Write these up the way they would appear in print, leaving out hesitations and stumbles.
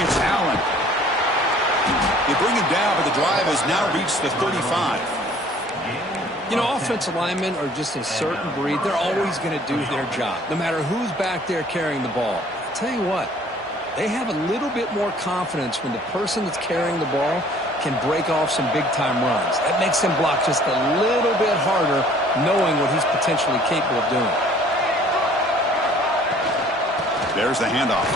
It's Allen. They bring him down, but the drive has now reached the 35. You know, offensive linemen are just a certain breed. They're always going to do their job, no matter who's back there carrying the ball. I'll tell you what, they have a little bit more confidence when the person that's carrying the ball can break off some big-time runs. That makes him block just a little bit harder, knowing what he's potentially capable of doing. There's the handoff.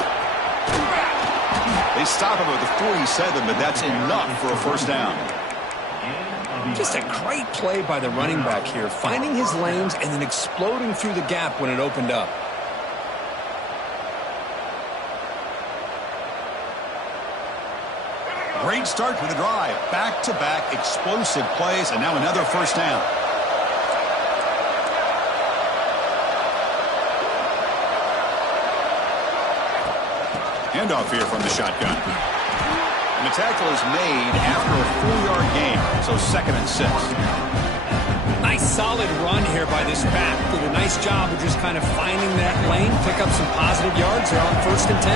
They stop him at the 47, but that's enough for a first down. Just a great play by the running back here, finding his lanes and then exploding through the gap when it opened up. Great start to the drive. Back-to-back explosive plays, and now another first down. Handoff here from the shotgun. And the tackle is made after a 4-yard gain, so 2nd and 6. Nice solid run here by this back. Did a nice job of just kind of finding that lane, pick up some positive yards there on 1st and 10.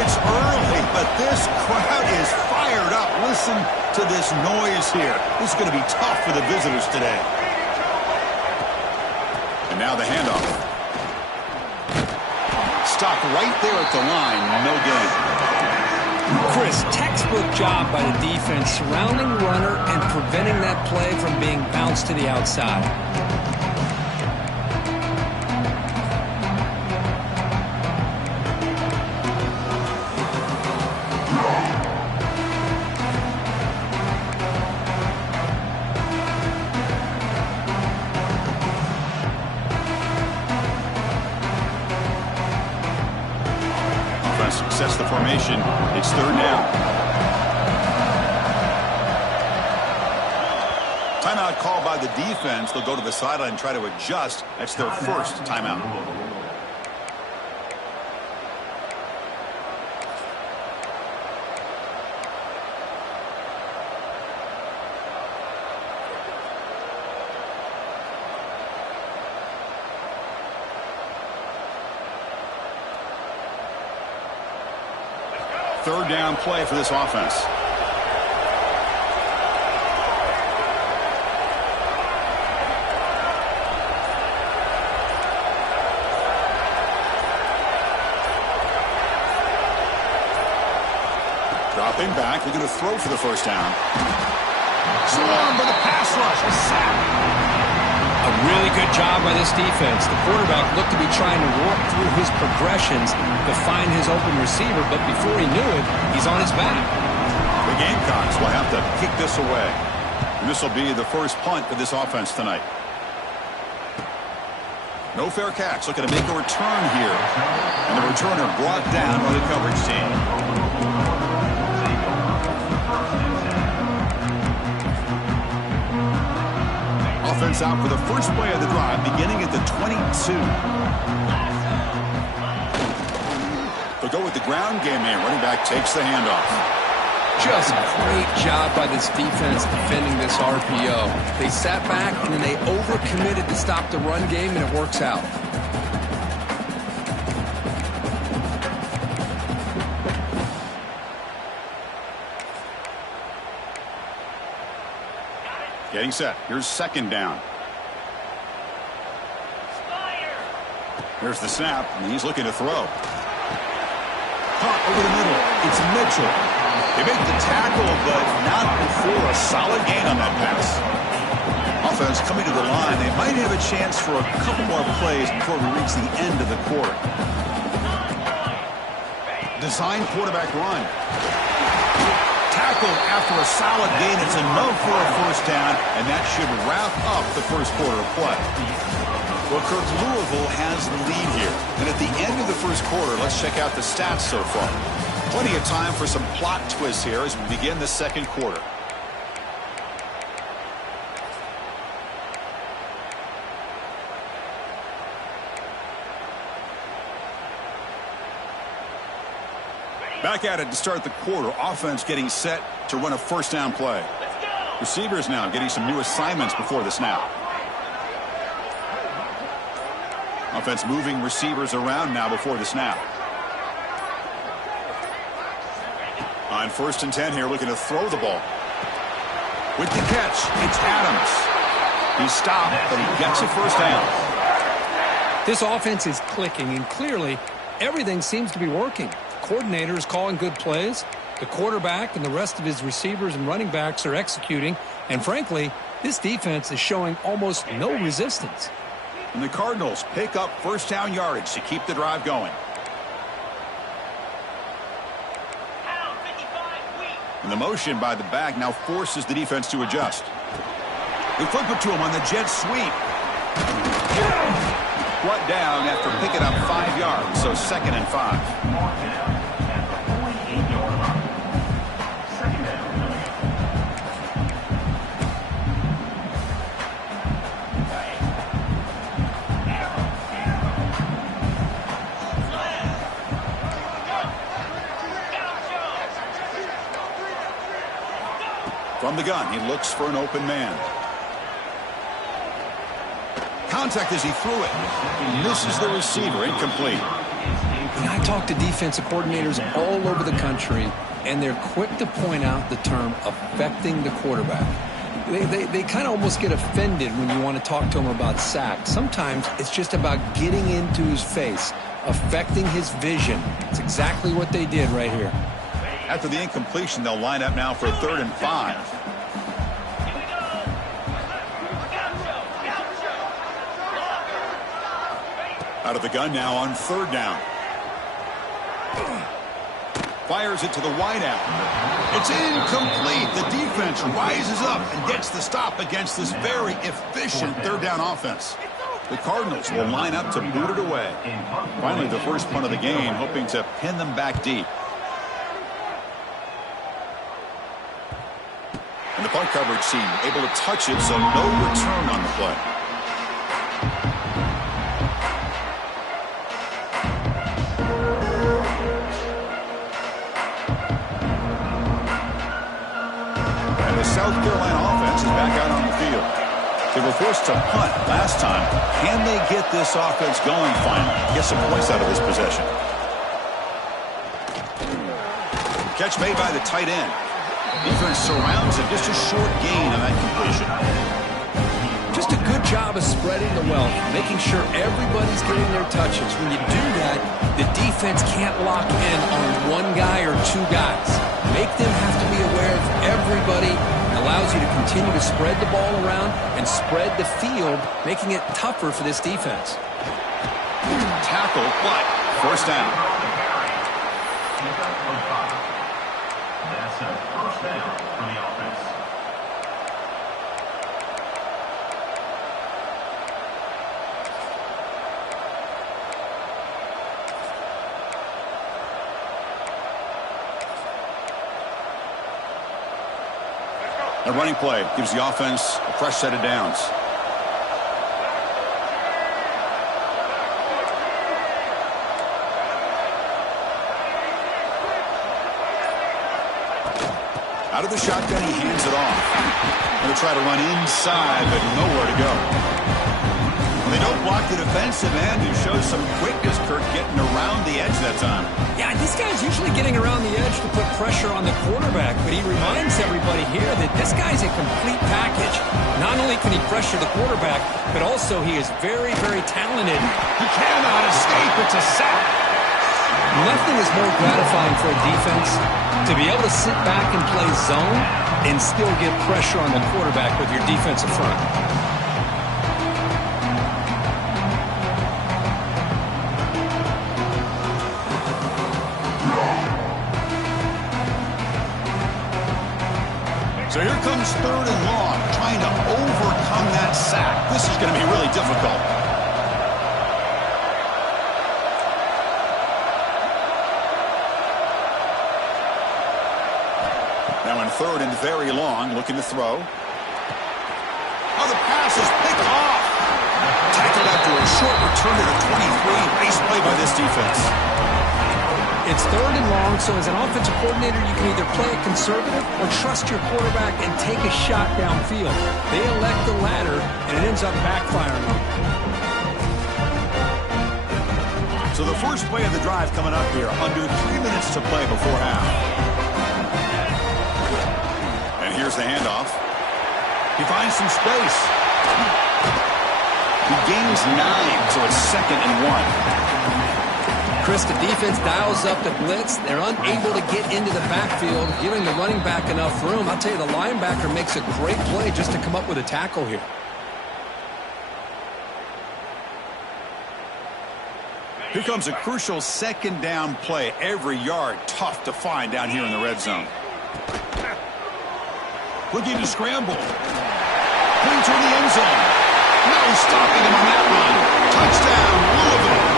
It's early, but this crowd is fired up. Listen to this noise here. This is going to be tough for the visitors today. And now the handoff. Stopped right there at the line. No gain. Chris, textbook job by the defense surrounding the runner and preventing that play from being bounced to the outside. Sets the formation. It's 3rd down. Timeout called by the defense. They'll go to the sideline and try to adjust. That's their first timeout. Third down play for this offense. Dropping back, they're going to throw for the first down. Swarmed by the pass rush, a sack. A really good job by this defense. The quarterback looked to be trying to work through his progressions to find his open receiver, but before he knew it, he's on his back. The Gamecocks will have to kick this away. And this will be the first punt for this offense tonight. No fair catch. Looking to make a return here. And the returner brought down by the coverage team. Offense out for the first play of the drive, beginning at the 22. They'll go with the ground game here. Running back takes the handoff. Just a great job by this defense defending this RPO. They sat back and then they overcommitted to stop the run game, and it works out. Getting set. Here's 2nd down. Here's the snap, and he's looking to throw. Caught over the middle. It's Mitchell. They make the tackle, but not before a solid gain on that pass. Offense coming to the line. They might have a chance for a couple more plays before we reach the end of the quarter. Design quarterback run. Tackled after a solid gain. It's enough for a first down, and that should wrap up the first quarter of play. Well, Kirk, Louisville has the lead here. And at the end of the first quarter, let's check out the stats so far. Plenty of time for some plot twists here as we begin the second quarter. Back at it to start the quarter. Offense getting set to run a first down play. Receivers now getting some new assignments before the snap. Offense moving receivers around now before the snap. On 1st and 10 here, looking to throw the ball. With the catch, it's Adams. He stopped, but he gets a first down. This offense is clicking, and clearly everything seems to be working. The coordinator is calling good plays. The quarterback and the rest of his receivers and running backs are executing. And frankly, this defense is showing almost no resistance. And the Cardinals pick up first down yardage to keep the drive going. And the motion by the back now forces the defense to adjust. They flip it to him on the jet sweep. Brought down after picking up 5 yards, so 2nd and 5. From the gun, he looks for an open man. Contact as he threw it. He misses the receiver, incomplete. I talk to defensive coordinators all over the country, and they're quick to point out the term affecting the quarterback. They kind of almost get offended when you want to talk to them about sacks. Sometimes it's just about getting into his face, affecting his vision. It's exactly what they did right here. After the incompletion, they'll line up now for 3rd and 5. Out of the gun now on 3rd down. Fires it to the wideout. It's incomplete. The defense rises up and gets the stop against this very efficient 3rd down offense. The Cardinals will line up to boot it away. Finally, the first punt of the game, hoping to pin them back deep. And the punt coverage team able to touch it, so no return on the play. And the South Carolina offense is back out on the field. They were forced to punt last time. Can they get this offense going finally? Get some points out of this possession. Catch made by the tight end. Defense surrounds him. Just a short gain on that completion. Just a good job of spreading the wealth, making sure everybody's getting their touches. When you do that, the defense can't lock in on one guy or 2 guys. Make them have to be aware of everybody. It allows you to continue to spread the ball around and spread the field, making it tougher for this defense. Tackle, but first down. That's a first down for the offense. A running play gives the offense a fresh set of downs. Out of the shotgun, he hands it off. Going to try to run inside, but nowhere to go. They don't block the defensive end, who shows some quickness, Kirk, getting around the edge that time. Yeah, this guy's usually getting around the edge to put pressure on the quarterback, but he reminds everybody here that this guy's a complete package. Not only can he pressure the quarterback, but also he is very, very talented. He cannot escape. It's a sack. Nothing is more gratifying for a defense to be able to sit back and play zone and still get pressure on the quarterback with your defensive front. So here comes 3rd and long, trying to overcome that sack. This is going to be really difficult. Now in 3rd and very long, looking to throw. Oh, the pass is picked off. Tackled after a short return to the 23. Nice play by this defense. It's 3rd and long, so as an offensive coordinator, you can either play it conservative or trust your quarterback and take a shot downfield. They elect the latter, and it ends up backfiring on them. So the first play of the drive coming up here, under 3 minutes to play before half. Here's the handoff. He finds some space. He gains 9, so it's 2nd and 1. Chris, the defense dials up the blitz. They're unable to get into the backfield, giving the running back enough room. I'll tell you, the linebacker makes a great play just to come up with a tackle here. Here comes a crucial 2nd down play. Every yard tough to find down here in the red zone. Looking to scramble. Clean toward the end zone. No stopping him on that run. Touchdown, Louisville.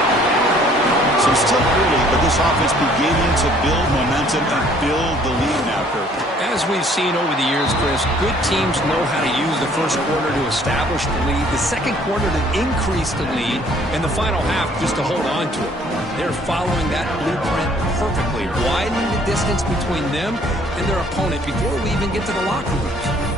So still early, but this offense beginning to build momentum and build the lead now, Kurt. As we've seen over the years, Chris, good teams know how to use the first quarter to establish the lead, the second quarter to increase the lead, and the final half just to hold on to it. They're following that blueprint perfectly, widening the distance between them and their opponent before we even get to the locker rooms.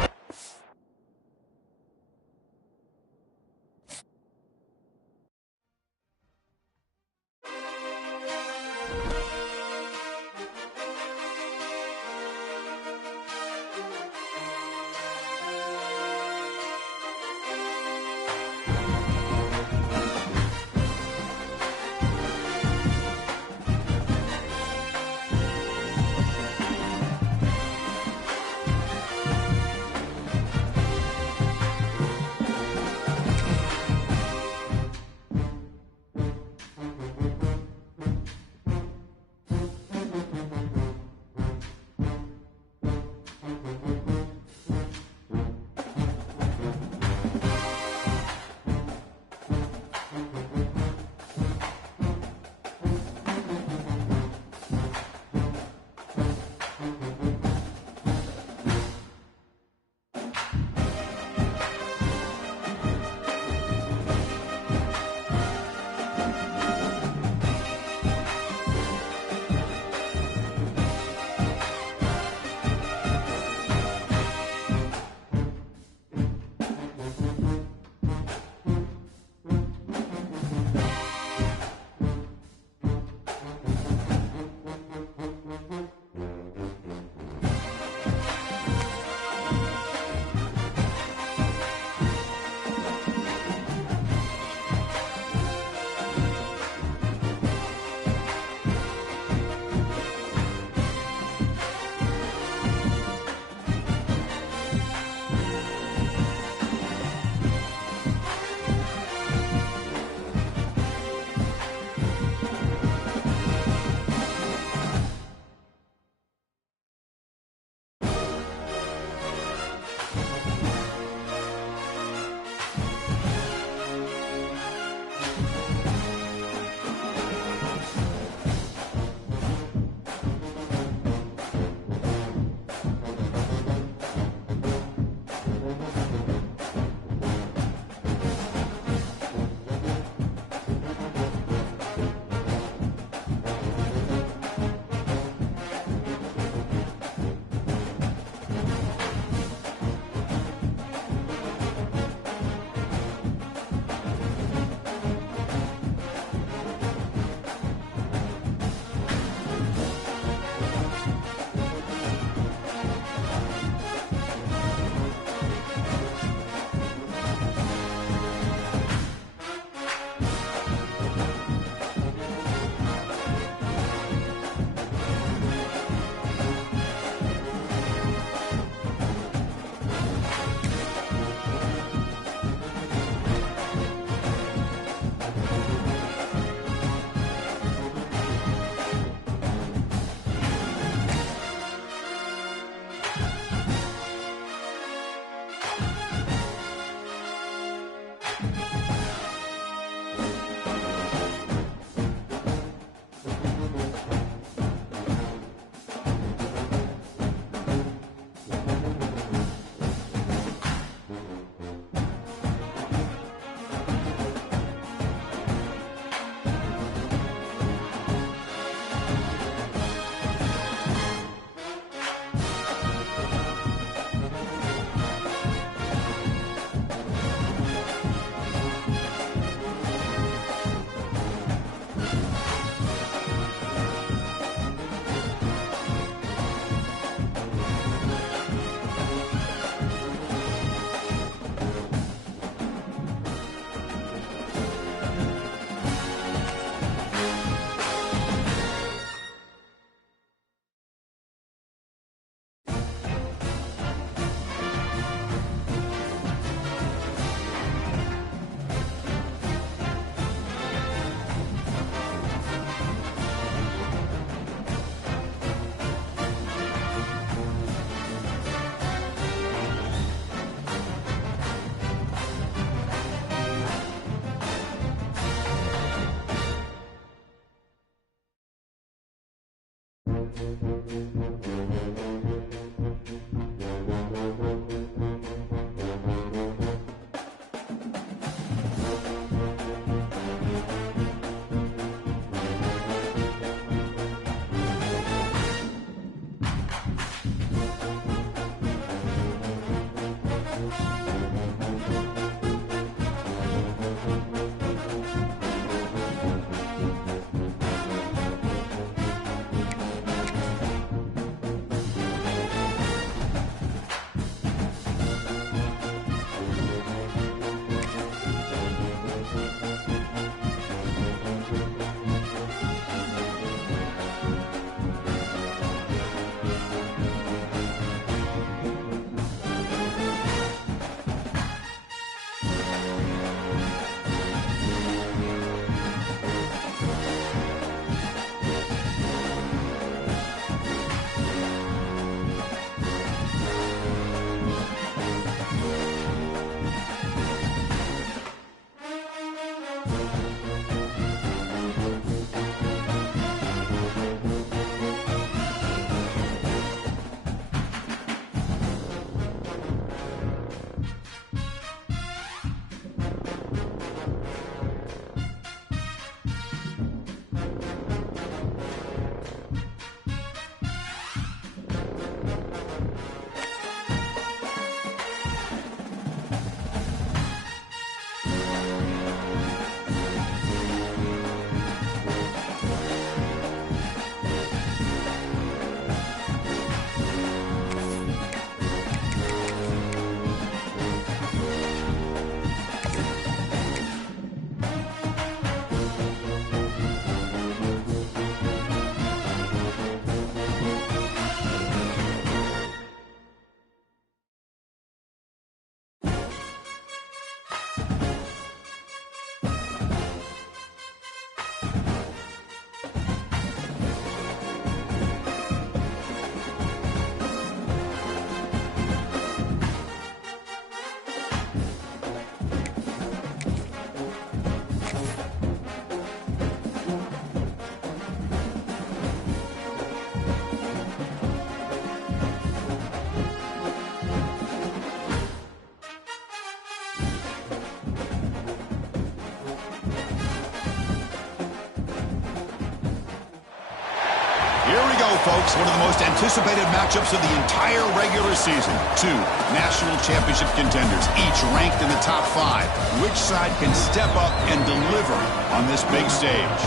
Here we go, folks. One of the most anticipated matchups of the entire regular season. Two national championship contenders, each ranked in the top 5. Which side can step up and deliver on this big stage?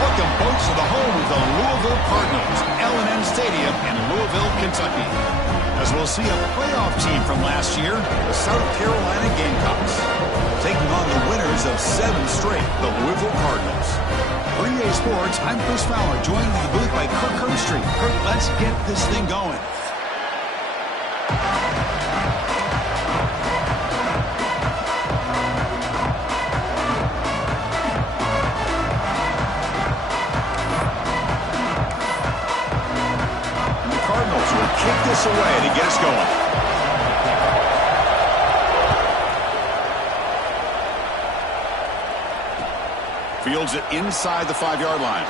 Welcome, folks, to the home of the Louisville Cardinals, L&N Stadium in Louisville, Kentucky. As we'll see a playoff team from last year, the South Carolina Gamecocks, taking on the winners of 7 straight, the Louisville Cardinals. For EA Sports, I'm Chris Fowler, joined in the booth by Kirk Herbstreit. Kirk, let's get this thing going. And the Cardinals will kick this away to get us going. Fields it inside the 5-yard line.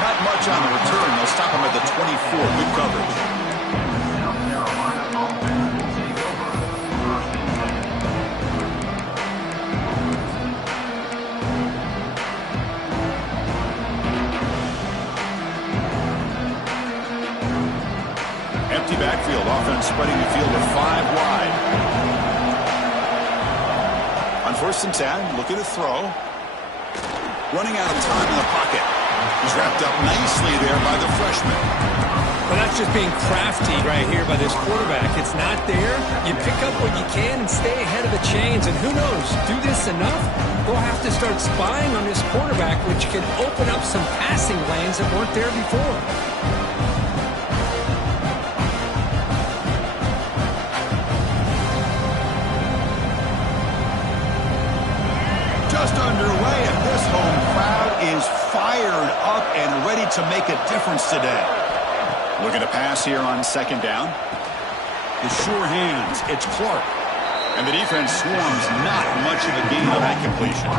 Not much on the return. They'll stop him at the 24. Good coverage. Empty backfield. Offense spreading the field with 5 wide. On 1st and 10, looking to throw. Running out of time in the pocket. He's wrapped up nicely there by the freshman. Well, that's just being crafty right here by this quarterback. It's not there. You pick up what you can and stay ahead of the chains. And who knows, do this enough, we'll have to start spying on this quarterback, which can open up some passing lanes that weren't there before. Just underway, and this home crowd is fired up and ready to make a difference today. Looking to pass here on 2nd down. The sure hands, it's Clark. And the defense swarms, not much of a gain on that completion.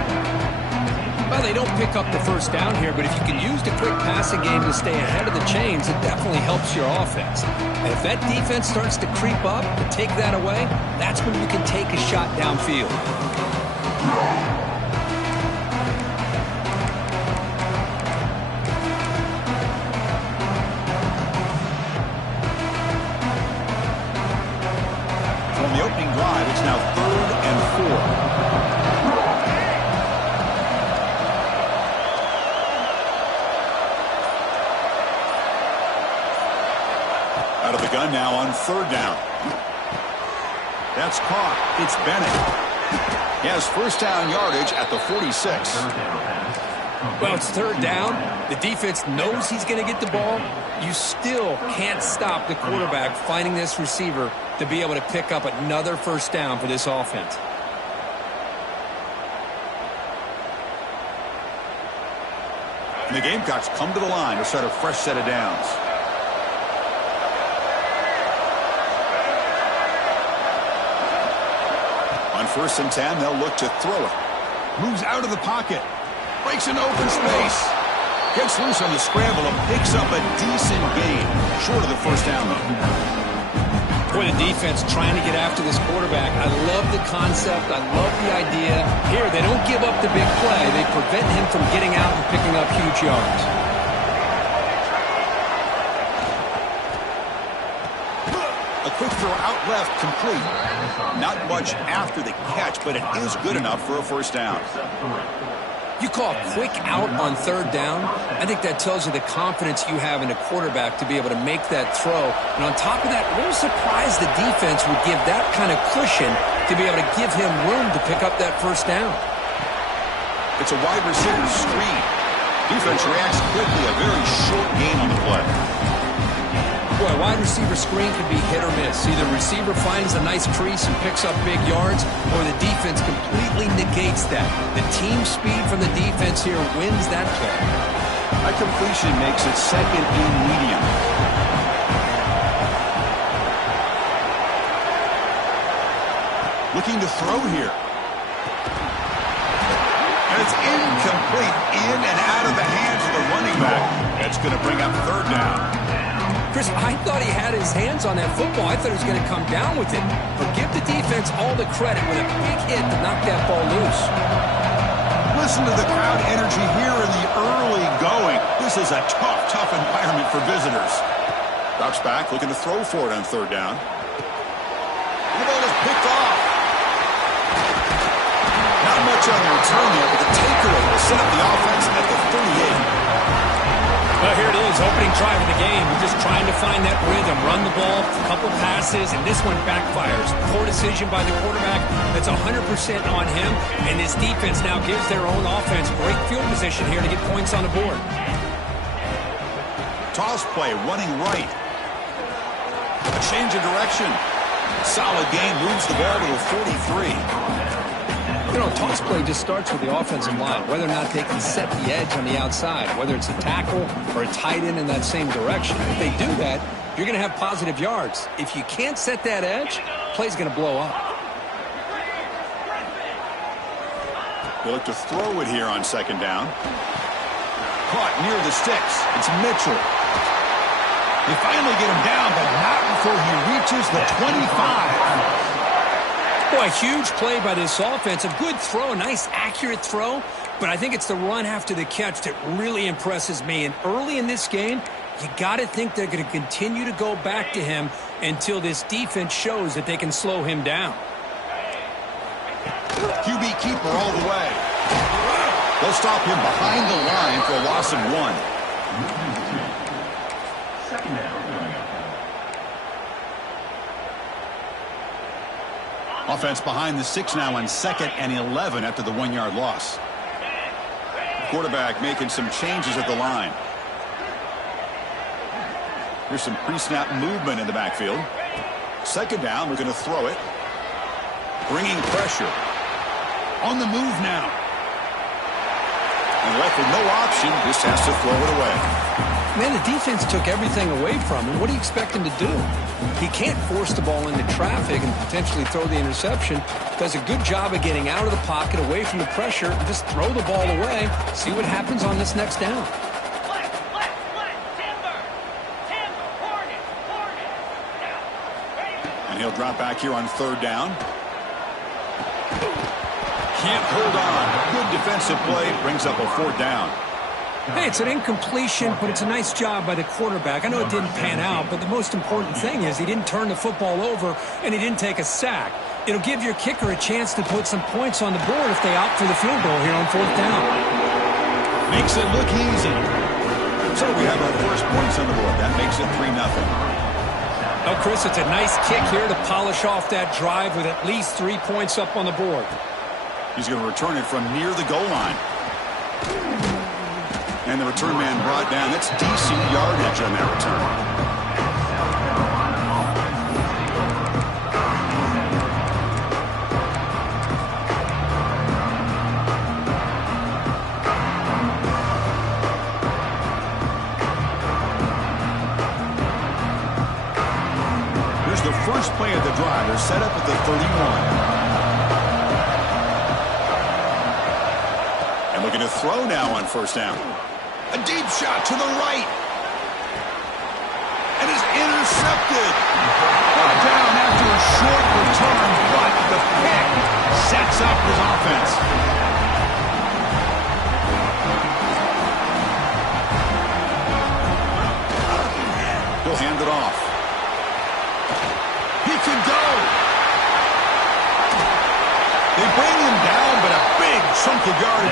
Well, they don't pick up the 1st down here, but if you can use the quick passing game to stay ahead of the chains, it definitely helps your offense. And if that defense starts to creep up and take that away, that's when you can take a shot downfield. The opening drive, it's now 3rd and 4. Out of the gun now on 3rd down. That's caught. It's Bennett. He has 1st down yardage at the 46. Well, it's 3rd down. The defense knows he's going to get the ball. You still can't stop the quarterback finding this receiver to be able to pick up another 1st down for this offense. And the Gamecocks come to the line to start a fresh set of downs. On 1st and 10, they'll look to throw it. Moves out of the pocket. Breaks into open space. Gets loose on the scramble and picks up a decent gain. Short of the 1st down, though. Boy, the defense trying to get after this quarterback. I love the concept. I love the idea. Here, they don't give up the big play. They prevent him from getting out and picking up huge yards. A quick throw out left, complete. Not much after the catch, but it is good enough for a 1st down. You call a quick out on 3rd down. I think that tells you the confidence you have in a quarterback to be able to make that throw. And on top of that, a little surprised the defense would give that kind of cushion to be able to give him room to pick up that 1st down. It's a wide receiver screen. Defense reacts quickly, a very short gain on the play. Boy, a wide receiver screen can be hit or miss. Either receiver finds a nice crease and picks up big yards, or the defense completely negates that. The team speed from the defense here wins that play. A completion makes it 2nd and medium. Looking to throw here. And it's incomplete. In and out of the hands of the running back. That's going to bring up 3rd down. Chris, I thought he had his hands on that football. I thought he was going to come down with it. But give the defense all the credit with a big hit to knock that ball loose. Listen to the crowd energy here in the early going. This This is a tough, tough environment for visitors. Drops back, looking to throw for it on third down. The ball is picked off. Not much on the return there, but the takeaway will set up the offense at the 38. Well, here it is, opening drive of the game. We're just trying to find that rhythm, run the ball, a couple passes, and this one backfires. Poor decision by the quarterback. That's 100% on him, and this defense now gives their own offense great field position here to get points on the board. Toss play, running right. A change of direction. Solid gain, moves the ball to the 43. You know, toss play just starts with the offensive line, whether or not they can set the edge on the outside, whether it's a tackle or a tight end in that same direction. If they do that, you're going to have positive yards. If you can't set that edge, play's going to blow up. They look to throw it here on second down. Caught near the sticks. It's Mitchell. They finally get him down, but not before he reaches the 25. Boy, huge play by this offense. A good throw, a nice accurate throw, but I think it's the run after the catch that really impresses me. And early in this game, you got to think they're going to continue to go back to him until this defense shows that they can slow him down. QB keeper all the way. They'll stop him behind the line for a loss of 1. Second down. Offense behind the 6 now on 2nd and 11 after the 1-yard loss. Quarterback making some changes at the line. Here's some pre-snap movement in the backfield. Second down, we're going to throw it. Bringing pressure. On the move now. And left with no option, just has to throw it away. Man, the defense took everything away from him. What do you expect him to do? He can't force the ball into traffic and potentially throw the interception. Does a good job of getting out of the pocket, away from the pressure, and just throw the ball away. See what happens on this next down. And he'll drop back here on third down. Can't hold on. Good defensive play. Brings up a fourth down. Hey, it's an incompletion, but it's a nice job by the quarterback. I know it didn't pan out, but the most important thing is he didn't turn the football over and he didn't take a sack. It'll give your kicker a chance to put some points on the board if they opt for the field goal here on fourth down. Makes it look easy. So we have our first points on the board. That makes it 3-0. Oh, Chris, it's a nice kick here to polish off that drive with at least 3 points up on the board. He's going to return it from near the goal line. And the return man brought down. That's decent yardage on that return. Here's the first play of the drive. They're set up at the 31. And looking to throw now on first down. A deep shot to the right. And is intercepted. Brought down after a short return, but the pick sets up his offense. He'll hand it off. He can go. They bring him down, but a big chunk of yardage.